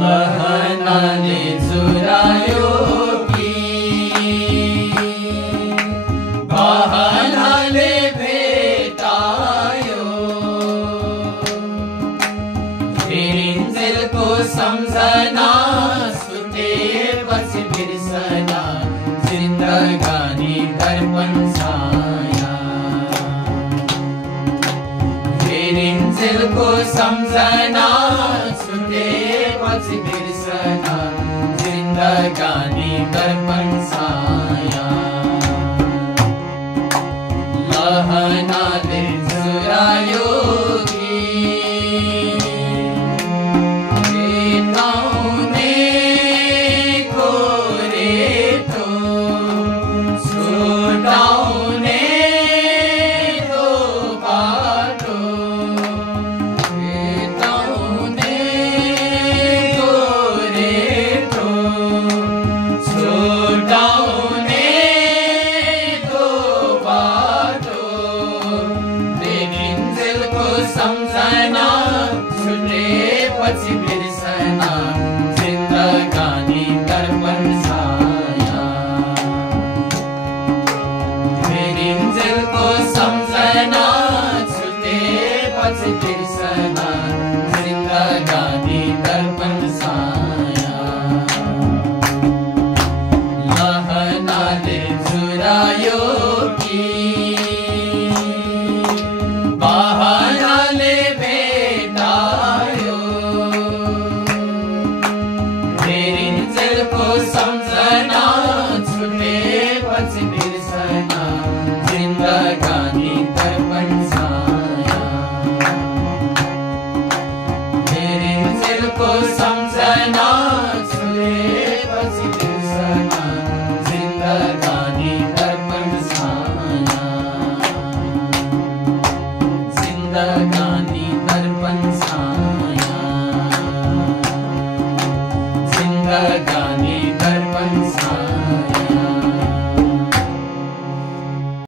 लहनाले जुरायो कि बहनाले भेटायो। फेरिन्जेलको सम्झना छुटेपछि बिर्सना जिन्दगानी दर्पण छाया। फेरिन्जेलको सम्झना छुटेपछि बिर्सना जिन्दगानी दर्पण छाया। लहनाले जुरायो सम्झना छुटेपछि बिर्सना जिन्दगानी दर्पण छाया। फेरिन्जेलको सम्झना छुटेपछि बिर्सना जिन्दगानी दर्पण छाया। लहनाले जुरायो कि बहनाले भेटायो। फेरिन्जेलको सम्झना छुटेपछि बिर्सना जिन्दगानी दर्पण छाया। फेरिन्जेलको सम्झना छुटेपछि बिर्सना जिन्दगानी दर्पण छाया। जिन्दगानी दर्पण छाया। जिन्दगानी